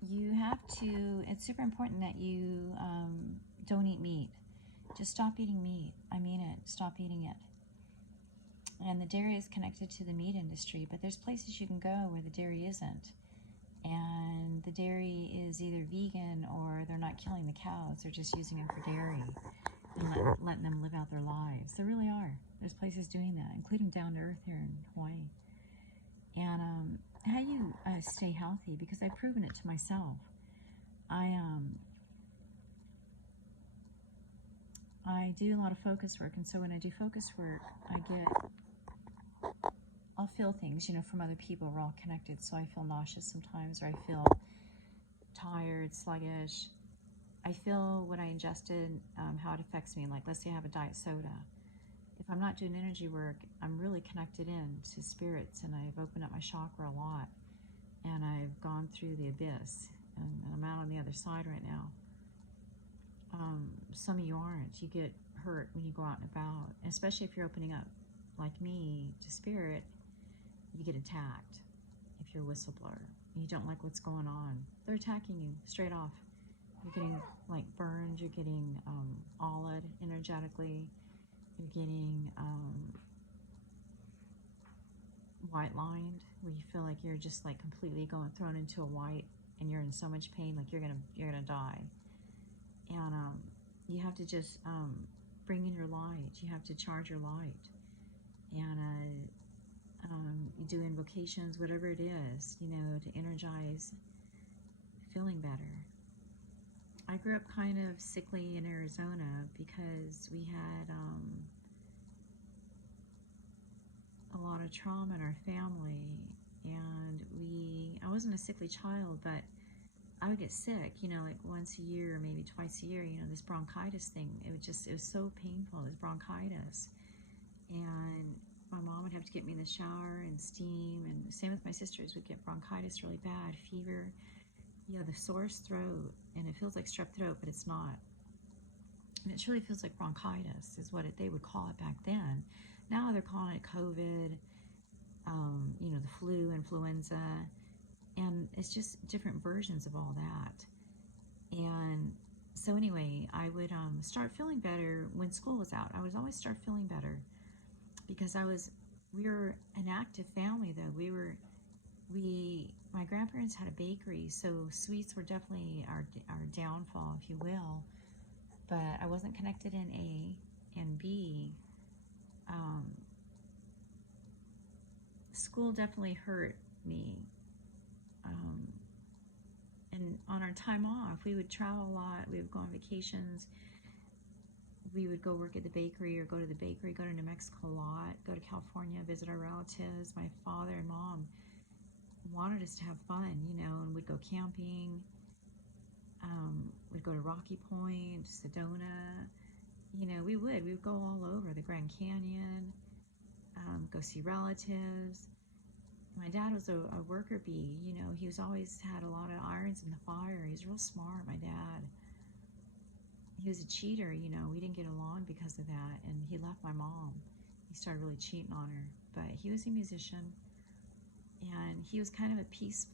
you have to, it's super important that you don't eat meat. Just stop eating meat. I mean it. Stop eating it. And the dairy is connected to the meat industry, but there's places you can go where the dairy isn't. And the dairy is either vegan or they're not killing the cows. They're just using them for dairy and letting them live out their lives. There really are. There's places doing that, including Down to Earth here in Hawaii. And how you stay healthy, because I've proven it to myself. I do a lot of focus work, and so when I do focus work, I'll feel things, from other people. We're all connected, so I feel nauseous sometimes, or I feel tired, sluggish. I feel what I ingested, how it affects me. Like, let's say I have a diet soda. If I'm not doing energy work, I'm really connected in to spirits, and I've opened up my chakra a lot, and I've gone through the abyss, and I'm out on the other side right now. Some of you aren't. You get hurt when you go out and about, and especially if you're opening up, like me, to spirit. You get attacked if you're a whistleblower and you don't like what's going on. They're attacking you straight off. You're getting like burned, you're getting awed energetically, you're getting white lined, where you feel like you're just like completely thrown into a white, and you're in so much pain, like you're gonna die. And you have to just bring in your light. You have to charge your light, and you do invocations, whatever it is, to energize feeling better. I grew up kind of sickly in Arizona because we had a lot of trauma in our family, and I wasn't a sickly child, but I would get sick, like once a year, maybe twice a year, this bronchitis thing. It was so painful, this bronchitis. And my mom would have to get me in the shower and steam, and same with my sisters. Would get bronchitis really bad, fever. The sore's throat, and it feels like strep throat, but it's not. And it really feels like bronchitis is what they would call it back then. Now they're calling it COVID, the flu, influenza, and it's just different versions of all that. And so anyway, I would start feeling better when school was out. I would always start feeling better because we were an active family, though. My grandparents had a bakery, so sweets were definitely our downfall, if you will. But I wasn't connected in A, and B, school definitely hurt me. And on our time off, we would travel a lot. We would go on vacations. We would go work at the bakery, or go to the bakery, go to New Mexico a lot, go to California, visit our relatives. My father and mom wanted us to have fun, and we'd go camping. We'd go to Rocky Point, Sedona. We would go all over the Grand Canyon, go see relatives. My dad was a worker bee, he was always had a lot of irons in the fire. He's real smart, my dad. He was a cheater, we didn't get along because of that, and he left my mom. He started really cheating on her, but he was a musician, and he was kind of a peace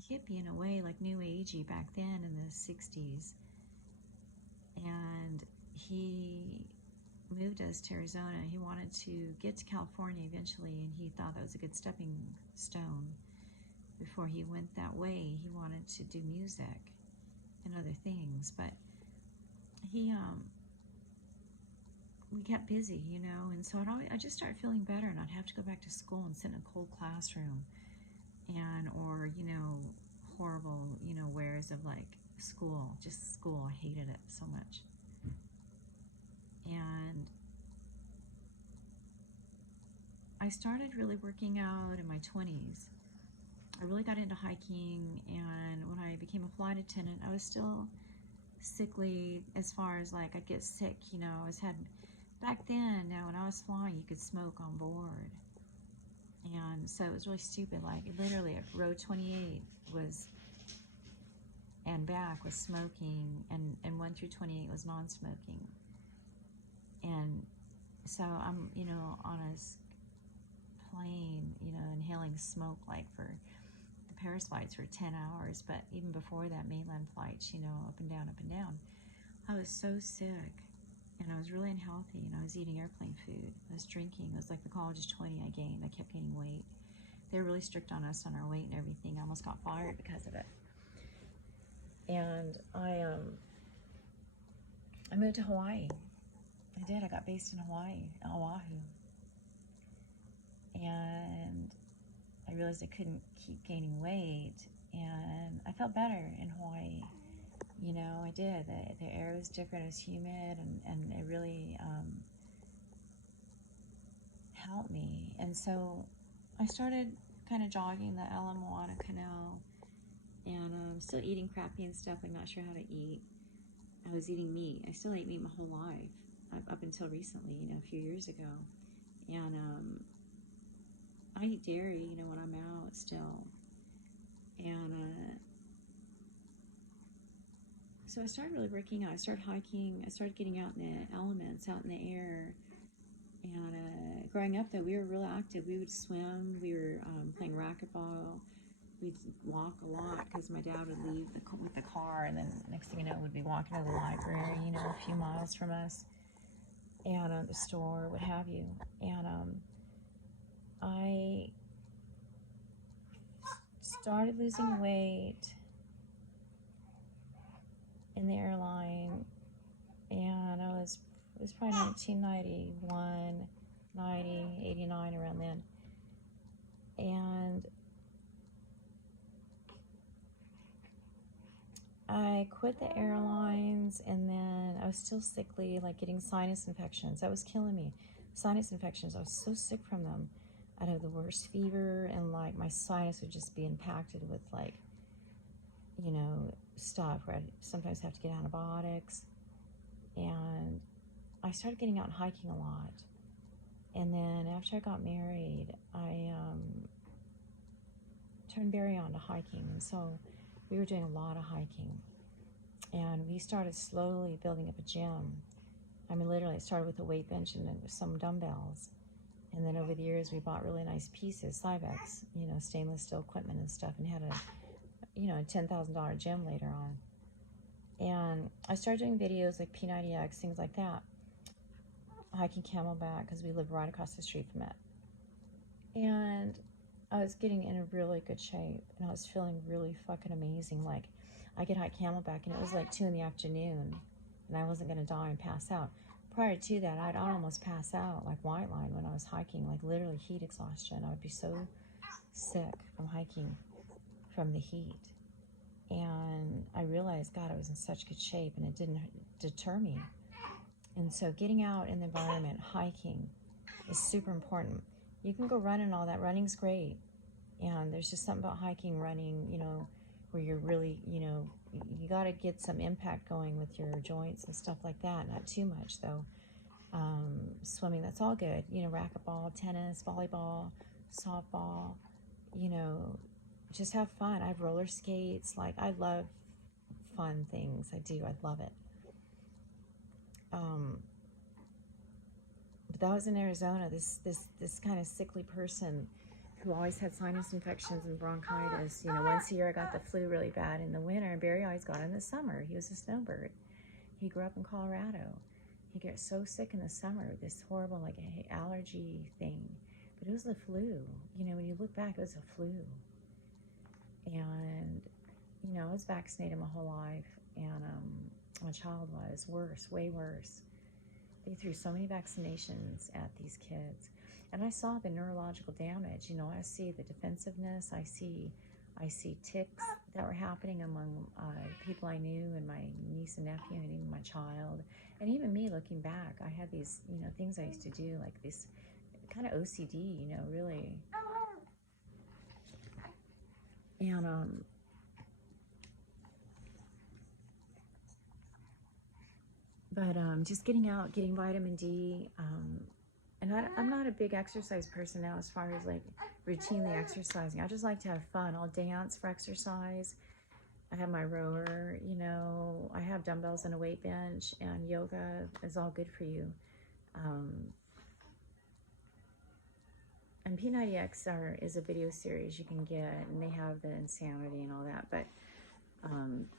hippie in a way, like new agey back then in the 60s. And he moved us to Arizona. He wanted to get to California eventually, and he thought that was a good stepping stone. Before he went that way, he wanted to do music and other things, but we kept busy, and so I just started feeling better, and I'd have to go back to school and sit in a cold classroom, or horrible, wares of like school, just school. I hated it so much. And I started really working out in my 20s. I really got into hiking, and when I became a flight attendant, I was still sickly, as far as like I'd get sick, back then, now when I was flying, you could smoke on board. And so it was really stupid, like literally at row 28 and back was smoking, and 1 through 28 was non-smoking. And so I'm, on a plane, inhaling smoke like for the Paris flights were 10 hours, but even before that, mainland flights, you know, up and down, up and down. I was so sick, and I was really unhealthy, and I was eating airplane food. I was drinking. It was like the college is 20 I gained. I kept gaining weight. They were really strict on us on our weight and everything. I almost got fired because of it. And I moved to Hawaii. I did. I got based in Hawaii, Oahu. And I realized I couldn't keep gaining weight, and I felt better in Hawaii. You know, I did. The air was different. It was humid, and it really helped me. And so I started kind of jogging the Ala Moana Canal, and still eating crappy and stuff, like not sure how to eat. I was eating meat. I still ate meat my whole life, up until recently, you know, a few years ago. And I eat dairy, you know, when I'm out still. And so I started really working out. I started hiking. I started getting out in the elements, out in the air. And growing up, though, we were real active. We would swim. We were playing racquetball. We'd walk a lot because my dad would leave with the car, and then next thing you know, we'd be walking to the library, you know, a few miles from us, and the store, what have you. And I started losing weight in the airline, and it was probably 1991, 90, 89, around then. And I quit the airlines, and then I was still sickly, like getting sinus infections. That was killing me. Sinus infections, I was so sick from them. I'd have the worst fever, and like my sinus would just be impacted with, like, you know, stuff where I'd sometimes have to get antibiotics. And I started getting out and hiking a lot. And then after I got married, I turned Barry on to hiking. And so we were doing a lot of hiking. And we started slowly building up a gym. I mean, literally, it started with a weight bench and then some dumbbells. And then over the years, we bought really nice pieces, Cybex, you know, stainless steel equipment and stuff, and had a, you know, a $10,000 gym later on. And I started doing videos like P90X, things like that. Hiking Camelback, because we lived right across the street from it. And I was getting in a really good shape, and I was feeling really fucking amazing. Like, I could hike Camelback, and it was like 2 in the afternoon, and I wasn't going to die and pass out. Prior to that, I'd almost pass out, like white line, when I was hiking, like literally heat exhaustion. I would be so sick from hiking, from the heat. And I realized, God, I was in such good shape, and it didn't deter me. And so getting out in the environment, hiking, is super important. You can go running and all that. Running's great. And there's just something about hiking, running, you know, where you're really, you know, you got to get some impact going with your joints and stuff like that. Not too much, though. Swimming, that's all good. You know, racquetball, tennis, volleyball, softball, you know, just have fun. I have roller skates. Like, I love fun things. I do. I love it. But that was in Arizona. This kind of sickly person who always had sinus infections and bronchitis. You know, once a year I got the flu really bad in the winter, and Barry always got it in the summer. He was a snowbird. He grew up in Colorado. He gets so sick in the summer with this horrible, like, allergy thing. But it was the flu. You know, when you look back, it was a flu. And, you know, I was vaccinated my whole life, and my child was worse, way worse. They threw so many vaccinations at these kids. And I saw the neurological damage. You know, I see the defensiveness. I see tics that were happening among people I knew, and my niece and nephew, and even my child. And even me, looking back, I had these, you know, things I used to do, like this kind of OCD, you know, really. And just getting out, getting vitamin D. And I'm not a big exercise person now as far as like routinely exercising. I just like to have fun. I'll dance for exercise. I have my rower, you know, I have dumbbells and a weight bench, and yoga is all good for you. And P90X is a video series you can get, and they have the insanity and all that, but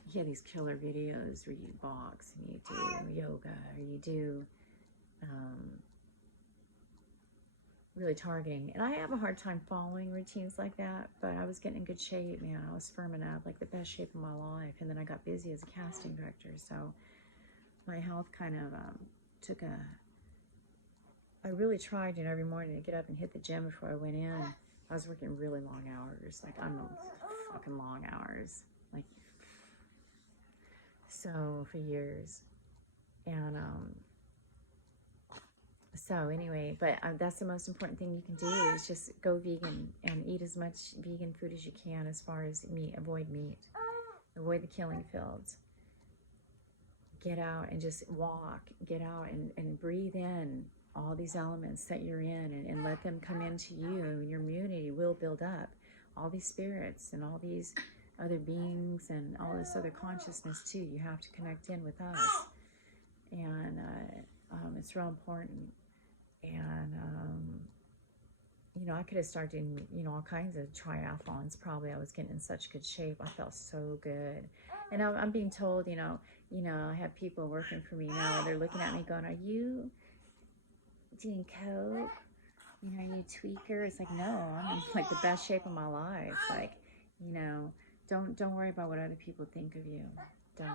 he had these killer videos where you box and you do yoga, or you do really targeting. And I have a hard time following routines like that, but I was getting in good shape, man. I was firming up, like the best shape of my life. And then I got busy as a casting director, so my health kind of took a... I really tried, you know, every morning to get up and hit the gym before I went in. I was working really long hours, like fucking long hours, like, so for years. And so anyway, but that's the most important thing you can do, is just go vegan and eat as much vegan food as you can. As far as meat, avoid the killing fields. Get out and just walk, get out and breathe in all these elements that you're in, and let them come into you, and your immunity will build up. All these spirits and all these other beings and all this other consciousness too, you have to connect in with us. And it's real important. And you know, I could have started doing, you know, all kinds of triathlons. Probably I was getting in such good shape. I felt so good. And I'm being told, you know, I have people working for me now. They're looking at me going, "Are you doing coke? You know, are you a tweaker?" It's like, no, I'm in like the best shape of my life. Like, you know, don't worry about what other people think of you. Don't.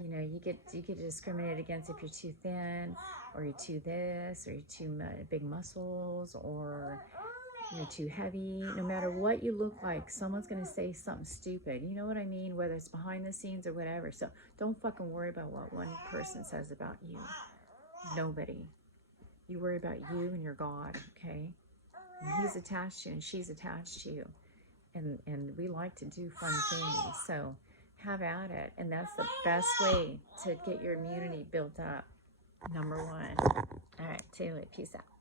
You know, you get discriminated against if you're too thin, or you're too this, or you're too big muscles, or you're too heavy. No matter what you look like, someone's going to say something stupid. You know what I mean? Whether it's behind the scenes or whatever. So don't fucking worry about what one person says about you. Nobody. You worry about you and your God, okay? And he's attached to you and she's attached to you. And we like to do fun things. So have at it. And that's the best way to get your immunity built up. Number one. All right, Taylor, peace out.